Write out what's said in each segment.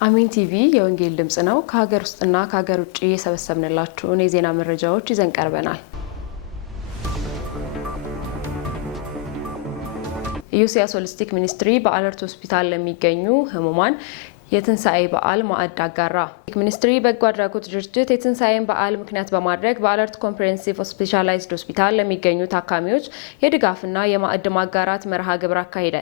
አሜን ቲቪ የወንጌል ድምጽ ነው። ከሀገር ውስጥና ከሀገር ውጭ የሰበሰብንላችሁን የዜና መረጃዎች ይዘን ቀርበናል። ኢዮስያስ ሆሊስቲክ ሚኒስትሪ በአለርት ሆስፒታል ለሚገኙ ህሙማን የትንሳኤ በዓል ማዕድ አጋራ። ሚኒስትሪ በጎ አድራጎት ድርጅት የትንሳኤን በዓል ምክንያት በማድረግ በአለርት ኮምፕሬሄንሲቭ ስፔሻላይዝድ ሆስፒታል ለሚገኙ ታካሚዎች የድጋፍና የማዕድ ማጋራት መርሃ ግብር አካሄደ።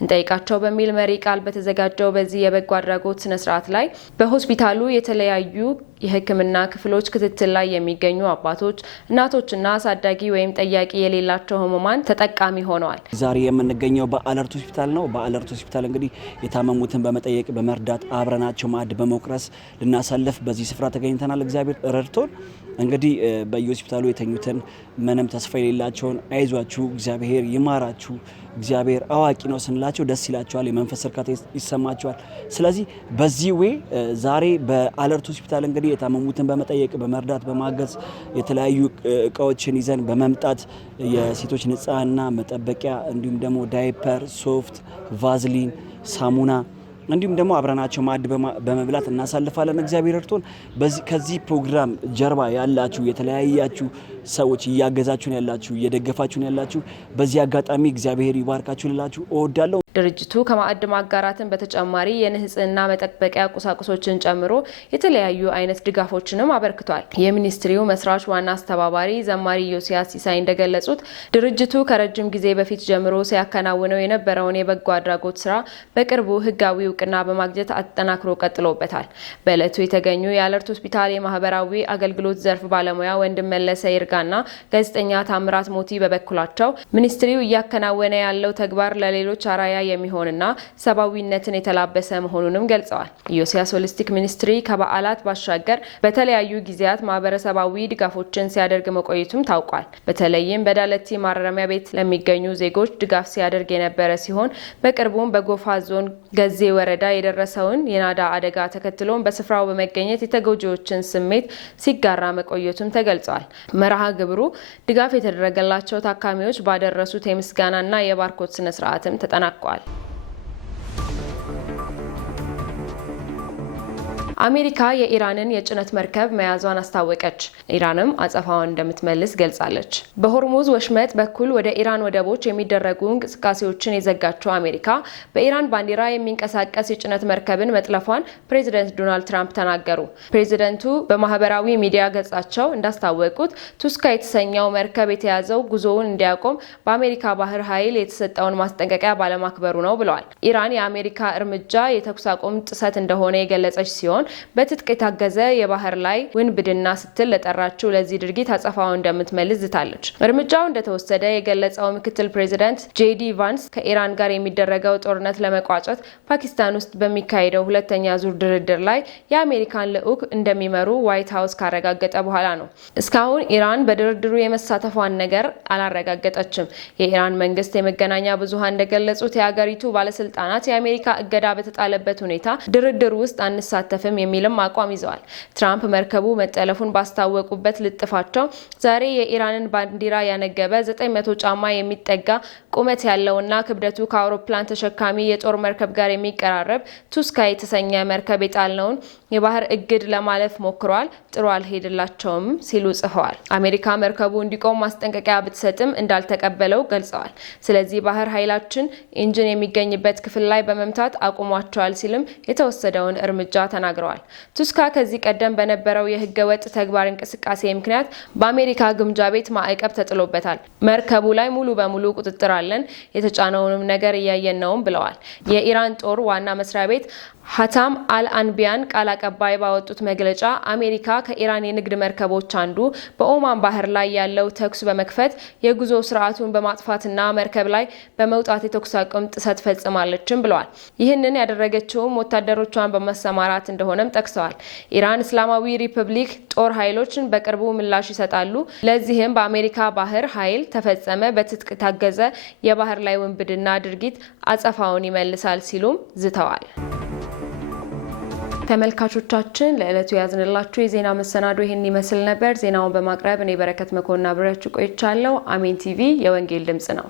እንጠይቃቸው በሚል መሪ ቃል በተዘጋጀው በዚህ የበጎ አድራጎት ስነ ስርዓት ላይ በሆስፒታሉ የተለያዩ የሕክምና ክፍሎች ክትትል ላይ የሚገኙ አባቶች፣ እናቶችና አሳዳጊ ወይም ጠያቂ የሌላቸው ህሙማን ተጠቃሚ ሆነዋል። ዛሬ የምንገኘው በአለርት ሆስፒታል ነው። በአለርት ሆስፒታል እንግዲህ የታመሙትን በመጠየቅ በመርዳት አብረናቸው ማዕድ በመቁረስ ልናሳልፍ በዚህ ስፍራ ተገኝተናል። እግዚአብሔር ረድቶን እንግዲህ በየሆስፒታሉ የተኙትን ምንም ተስፋ የሌላቸውን አይዟችሁ፣ እግዚአብሔር ይማራችሁ፣ እግዚአብሔር አዋቂ ነው ስንላቸው ደስ ይላቸዋል፣ የመንፈስ እርካታ ይሰማቸዋል። ስለዚህ በዚህ ወይ ዛሬ በአለርት ሆስፒታል እንግዲህ የታመሙትን በመጠየቅ በመርዳት በማገዝ የተለያዩ እቃዎችን ይዘን በመምጣት የሴቶች ንጽህና መጠበቂያ እንዲሁም ደግሞ ዳይፐር፣ ሶፍት፣ ቫዝሊን፣ ሳሙና እንዲሁም ደግሞ አብረናቸው ማዕድ በመብላት እናሳልፋለን። እግዚአብሔር እርቶን ከዚህ ፕሮግራም ጀርባ ያላችሁ የተለያያችሁ ሰዎች እያገዛችሁን ያላችሁ እየደገፋችሁን ያላችሁ በዚህ አጋጣሚ እግዚአብሔር ይባርካችሁ ልላችሁ እወዳለሁ። ድርጅቱ ከማዕድ ማጋራትን በተጨማሪ የንጽህና መጠበቂያ ቁሳቁሶችን ጨምሮ የተለያዩ አይነት ድጋፎችንም አበርክቷል። የሚኒስትሪው መስራች ዋና አስተባባሪ ዘማሪ ኢዮስያስ ሲሳይ እንደገለጹት ድርጅቱ ከረጅም ጊዜ በፊት ጀምሮ ሲያከናውነው የነበረውን የበጎ አድራጎት ስራ በቅርቡ ህጋዊ እውቅና በማግኘት አጠናክሮ ቀጥሎበታል። በዕለቱ የተገኙ የአለርት ሆስፒታል የማህበራዊ አገልግሎት ዘርፍ ባለሙያ ወንድም መለሰ ይርጋና ጋዜጠኛ ታምራት ሞቲ በበኩላቸው ሚኒስትሪው እያከናወነ ያለው ተግባር ለሌሎች አራያ የሚሆንና ሰብአዊነትን የተላበሰ መሆኑንም ገልጸዋል። ኢዮስያስ ሆሊስቲክ ሚኒስትሪ ከበዓላት ባሻገር በተለያዩ ጊዜያት ማህበረሰባዊ ድጋፎችን ሲያደርግ መቆየቱም ታውቋል። በተለይም በዳለቲ ማረሚያ ቤት ለሚገኙ ዜጎች ድጋፍ ሲያደርግ የነበረ ሲሆን በቅርቡም በጎፋ ዞን ገዜ ወረዳ የደረሰውን የናዳ አደጋ ተከትሎም በስፍራው በመገኘት የተጎጂዎችን ስሜት ሲጋራ መቆየቱም ተገልጿል። መርሃ ግብሩ ድጋፍ የተደረገላቸው ታካሚዎች ባደረሱት የምስጋናና የባርኮት ስነ ስርዓትም ተጠናቋል። አሜሪካ የኢራንን የጭነት መርከብ መያዟን አስታወቀች። ኢራንም አጸፋውን እንደምትመልስ ገልጻለች። በሆርሙዝ ወሽመጥ በኩል ወደ ኢራን ወደቦች የሚደረጉ እንቅስቃሴዎችን የዘጋቸው አሜሪካ በኢራን ባንዲራ የሚንቀሳቀስ የጭነት መርከብን መጥለፏን ፕሬዚደንት ዶናልድ ትራምፕ ተናገሩ። ፕሬዚደንቱ በማህበራዊ ሚዲያ ገጻቸው እንዳስታወቁት ቱስካ የተሰኘው መርከብ የተያዘው ጉዞውን እንዲያቆም በአሜሪካ ባህር ኃይል የተሰጠውን ማስጠንቀቂያ ባለማክበሩ ነው ብለዋል። ኢራን የአሜሪካ እርምጃ የተኩስ አቁም ጥሰት እንደሆነ የገለጸች ሲሆን በትጥቅ የታገዘ የባህር ላይ ውንብድና ስትል ለጠራችው ለዚህ ድርጊት አጸፋውን እንደምትመልስ ዝታለች። እርምጃው እንደተወሰደ የገለጸው ምክትል ፕሬዚዳንት ጄዲ ቫንስ ከኢራን ጋር የሚደረገው ጦርነት ለመቋጨት ፓኪስታን ውስጥ በሚካሄደው ሁለተኛ ዙር ድርድር ላይ የአሜሪካን ልዑክ እንደሚመሩ ዋይት ሀውስ ካረጋገጠ በኋላ ነው። እስካሁን ኢራን በድርድሩ የመሳተፏን ነገር አላረጋገጠችም። የኢራን መንግስት የመገናኛ ብዙሃን እንደገለጹት የሀገሪቱ ባለስልጣናት የአሜሪካ እገዳ በተጣለበት ሁኔታ ድርድር ውስጥ አንሳተፍም የሚልም አቋም ይዘዋል። ትራምፕ መርከቡ መጠለፉን ባስታወቁበት ልጥፋቸው ዛሬ የኢራንን ባንዲራ ያነገበ 900 ጫማ የሚጠጋ ቁመት ያለውና ክብደቱ ከአውሮፕላን ተሸካሚ የጦር መርከብ ጋር የሚቀራረብ ቱስካ የተሰኘ መርከብ የጣልነውን የባህር እግድ ለማለፍ ሞክረዋል፣ ጥሩ አልሄድላቸውም ሲሉ ጽፈዋል። አሜሪካ መርከቡ እንዲቆም ማስጠንቀቂያ ብትሰጥም እንዳልተቀበለው ገልጸዋል። ስለዚህ ባህር ኃይላችን ኢንጂን የሚገኝበት ክፍል ላይ በመምታት አቁሟቸዋል ሲልም የተወሰደውን እርምጃ ተናግረዋል። ቱስካ ከዚህ ቀደም በነበረው የህገ ወጥ ተግባር እንቅስቃሴ ምክንያት በአሜሪካ ግምጃ ቤት ማዕቀብ ተጥሎበታል። መርከቡ ላይ ሙሉ በሙሉ ቁጥጥር አለን፣ የተጫነውንም ነገር እያየን ነውም ብለዋል። የኢራን ጦር ዋና መስሪያ ቤት ሀታም አልአንቢያን ቃል አቀባይ ባወጡት መግለጫ አሜሪካ ከኢራን የንግድ መርከቦች አንዱ በኦማን ባህር ላይ ያለው ተኩስ በመክፈት የጉዞ ስርዓቱን በማጥፋትና መርከብ ላይ በመውጣት የተኩስ አቁም ጥሰት ፈጽማለችም ብለዋል። ይህንን ያደረገችውም ወታደሮቿን በማሰማራት እንደሆነም ጠቅሰዋል። ኢራን እስላማዊ ሪፐብሊክ ጦር ኃይሎችን በቅርቡ ምላሽ ይሰጣሉ፣ ለዚህም በአሜሪካ ባህር ኃይል ተፈጸመ በትጥቅ ታገዘ የባህር ላይ ውንብድና ድርጊት አጸፋውን ይመልሳል ሲሉም ዝተዋል። ተመልካቾቻችን ለዕለቱ ያዝንላችሁ የዜና መሰናዶ ይህን ይመስል ነበር። ዜናውን በማቅረብ እኔ በረከት መኮንን አብሬያችሁ ቆይቻለሁ። አሜን ቲቪ የወንጌል ድምጽ ነው።